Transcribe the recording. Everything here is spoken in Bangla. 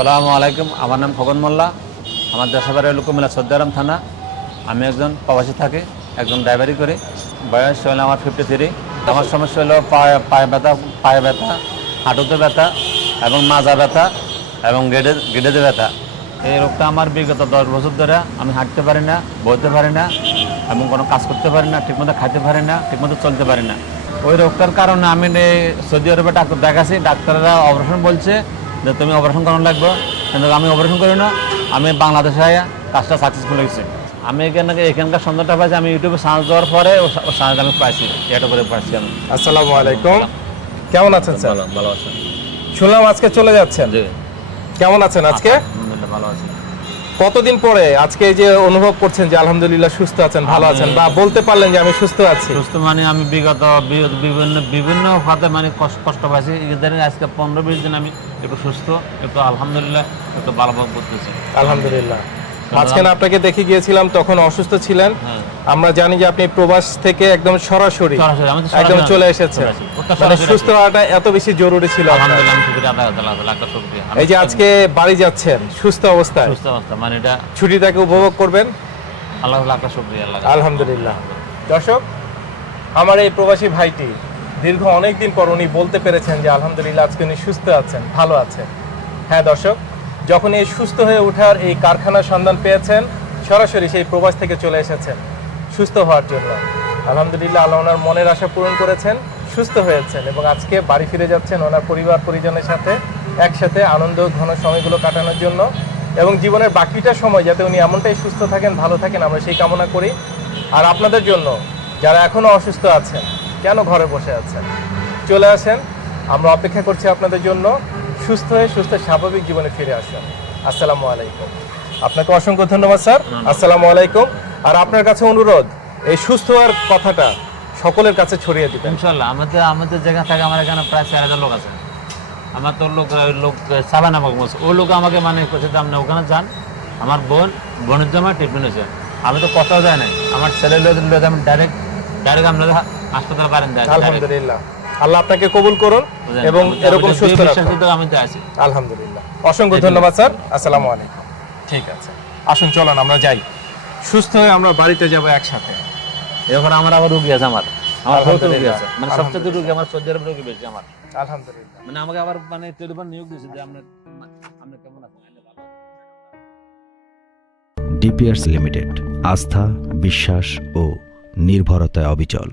আসসালামু আলাইকুম। আমার নাম খগন মোল্লা। আমার দেশাবাড়ি হলো কুমিল্লা সদ্দারাম থানা। আমি একজন প্রবাসী থাকি, একজন ড্রাইভারি করি। বয়স হলো আমার ফিফটি থ্রি আমার সমস্যা হলো পায়ে পায়ে ব্যথা পায়ে ব্যথা, হাঁটুতে ব্যথা এবং মাজা ব্যথা এবং গেডে, গেডেতে ব্যথা। এই রোগটা আমার বিগত দশ বছর ধরে আমি হাঁটতে পারি না বলতে পারি না এবং কোনো কাজ করতে পারি না, ঠিকমতো খাইতে পারি না, ঠিকমতো চলতে পারি না। ওই রোগটার কারণে আমি সৌদি আরবে ডাক্তার দেখাছি ডাক্তাররা অপারেশন বলছে যে তুমি অপারেশন করানো লাগবে। কিন্তু আমি অপারেশন করি না আমি বাংলাদেশে আয়া কাজটা সাকসেসফুল হয়েছে। আমি এখানে এখানকার সন্ধ্যাটা পাইছি আমি ইউটিউবে সার্চ দেওয়ার পরে ও সার্চ আমি পাইছি এটা করে পাইছি আমি। আসসালামু আলাইকুম। কেমন আছেন স্যার? ভালো ভালো আছেন শুনলাম আজকে চলে যাচ্ছেন। কেমন আছেন আজকে? ভালো আছি। কতদিন পরে আজকে এই যে অনুভব করছেন যে আলহামদুলিল্লাহ সুস্থ আছেন ভালো আছেন বা বলতে পারলেন যে আমি সুস্থ আছি? সুস্থ মানে আমি বিগত বিভিন্ন বিভিন্ন হাতে মানে কষ্ট কষ্ট পাইছি। আজকে পনেরো বিশ দিন আমি একটু সুস্থ একটু আলহামদুলিল্লাহ একটু ভালো ভালো করতেছি। আলহামদুলিল্লাহ। মাঝখানে আপনাকে দেখে গিয়েছিলাম তখন অসুস্থ ছিলেন। হ্যাঁ। আমরা জানি যে আপনি প্রবাস থেকে একদম সরাসরি একদম চলে এসেছেন। মানে সুস্থ হওয়াটা এত বেশি জরুরি ছিল এই যে আজকে বাড়ি যাচ্ছেন সুস্থ অবস্থায়। সুস্থ অবস্থা মানে এটা ছুটিটাকে উপভোগ করবেন? আল্লাহ লাখ শুক্রিয়া আলহামদুলিল্লাহ। দর্শক আমার এই প্রবাসী ভাইটি দীর্ঘ অনেকদিন পর উনি বলতে পেরেছেন যে আলহামদুলিল্লাহ আজকে উনি সুস্থ আছেন ভালো আছেন। হ্যাঁ দর্শক যখন এই সুস্থ হয়ে ওঠার এই কারখানার সন্ধান পেয়েছেন, সরাসরি সেই প্রবাস থেকে চলে এসেছেন সুস্থ হওয়ার জন্য। আলহামদুলিল্লাহ আল্লাহ ওনার মনের আশা পূরণ করেছেন, সুস্থ হয়েছেন এবং আজকে বাড়ি ফিরে যাচ্ছেন ওনার পরিবার পরিজনের সাথে, একসাথে আনন্দ ঘন সময়গুলো কাটানোর জন্য এবং জীবনের বাকিটা সময় যাতে উনি এমনটাই সুস্থ থাকেন, ভালো থাকেন, আমরা সেই কামনা করি। আর আপনাদের জন্য যারা এখনও অসুস্থ আছেন, কেন ঘরে বসে আছেন? চলে আসেন, আমরা অপেক্ষা করছি আপনাদের জন্য। সুস্থ হয়ে সুস্থ স্বাভাবিক জীবনে ফিরে আসুন। আসসালামু আলাইকুম। আপনাকে অসংখ্য ধন্যবাদ স্যার। আসসালামু আলাইকুম। আর আপনার কাছে অনুরোধ এই সুস্থ হওয়ার কথাটা সকলের কাছে ছড়িয়ে দিবেন। ইনশাল্লাহ আমাদের আমাদের জায়গা থেকে আমার এখানে প্রায় চার হাজার লোক আছে। আমার তো লোক লোক সাবান আমাকে বলছে ওই লোক আমাকে মানে করছে আপনি ওখানে যান। আমার বোন বোনের জমা ট্রিটমেন্ট হয়েছে। আমি তো কোথাও যায় নাই। আমার ছেলে লোক আমি ডাইরেক্ট ডাইরেক্ট আপনাদের হাসপাতাল পারেন আলহামদুলিল্লাহ। আল্লাহ আপনাকে কবুল করুন এবং এরকম সুস্থ আলহামদুলিল্লাহ। অসংখ্য ধন্যবাদ। স্যার। আসসালামু আলাইকুম। ঠিক আছে। আসুন চলুন আমরা যাই। সুস্থ হয়ে আমরা বাড়িতে যাব একসাথে। এখন আমার আবার রুগী আছে আমার। আমার বহুত রুগী আছে। মানে সবচেয়ে রুগী আমার সৌদি আরব রুগী বেশি আমার। আলহামদুলিল্লাহ। মানে আমাকে আবার মানে টেলিফোন নিয়োগ দিয়েছে যে আপনার আপনি কেমন আছেন। ডিপিয়ার্স লিমিটেড আস্থা বিশ্বাস ও নির্ভরতায় অবিচল।